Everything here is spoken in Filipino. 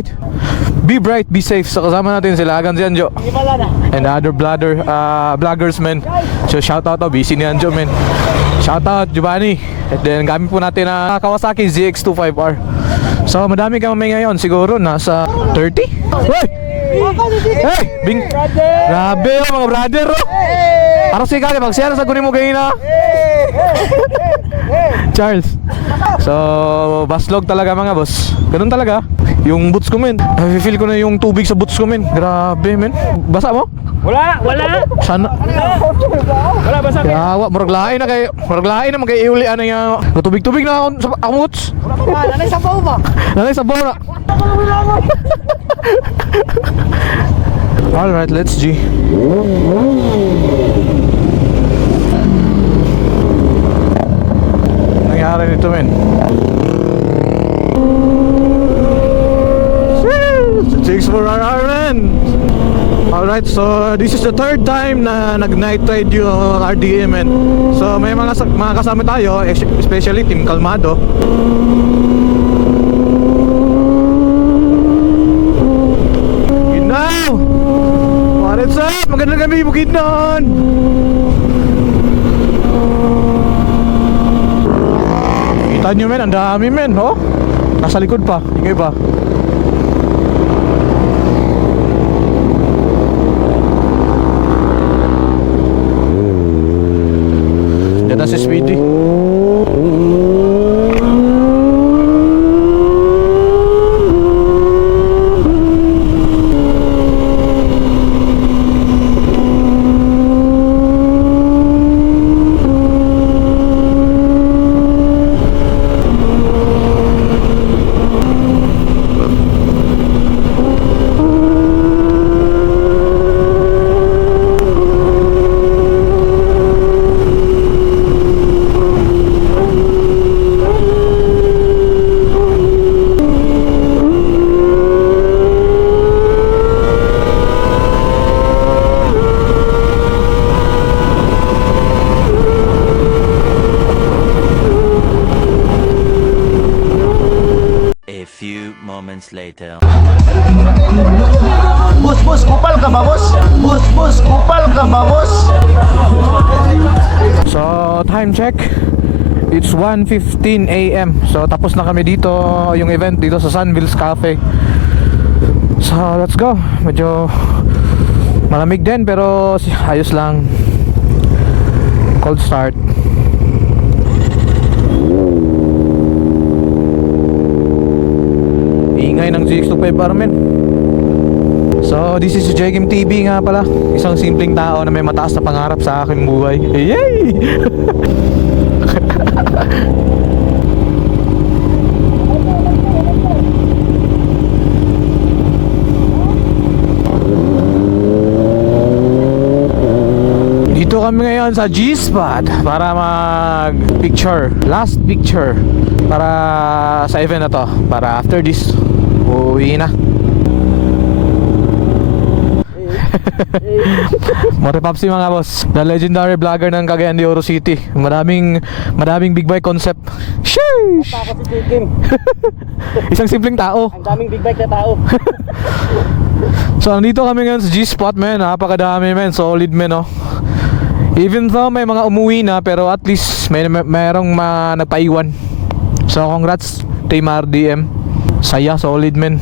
Alright. Be bright, be safe. So kasama natin sila Agan si Anjo and other vloggers men. So shout out to busy ni Anjo men. Shout out Giovanni. And then gamit po natin na Kawasaki ZX25R. So madami kami ngayon, siguro nasa 30. Hoy! Hey! Bing! Grabe mga brother oh! Parang si Kali, magsiyara sa kunin mo kayo na Charles. So, baslog talaga mga boss. Ganun talaga. Yung boots ko men, feel ko na yung tubig sa boots ko men. Grabe men. Basa mo? Wala. Sana. Wala basa. Yawa, murag lain na magkaiuli ano yung tubig-tubig na ako sa akong boots. Nanay sabaw ba? Nanay sabaw na. Alright, let's G. Nangyari nito men. Thanks for our man. Alright, so this is the third time na nag-night ride yung RDA men. So may mga kasama tayo, especially Team Kalmado. Ginaw! What's up? Magandang gabi, Bukidnon! Kita nyo men, ang dami men, oh? Nasa likod pa, ingay pa. Diyan na si Speedy. Later. Bus, kupal ka ba, boss? Bus, kupal ka ba, boss? So, time check. It's 1:15 AM. So, tapos na kami dito, yung event dito sa Sunvilles Cafe. So, let's go. Medyo malamig din pero ayos lang. Cold start. Ingay ng ZX25R men. So this is JGM TV nga pala. Isang simpleng tao na may mataas na pangarap sa aking buhay. Yay! Dito kami ngayon sa G-Spot para mag-picture, last picture para sa event na to. Para after this, uwi na. Moripapsi mga boss, the legendary vlogger ng Cagayan de Oro City. Maraming big bike concept. Sheesh! Ako si Chikim. Isang simpleng tao. Ang daming big bike na tao. So nandito kami ngayon sa G-Spot men. Napakadami men, solid men oh. Even though may mga umuwi na, pero at least mayroong nagpaiwan. So congrats Team RDM. Saya, solid men.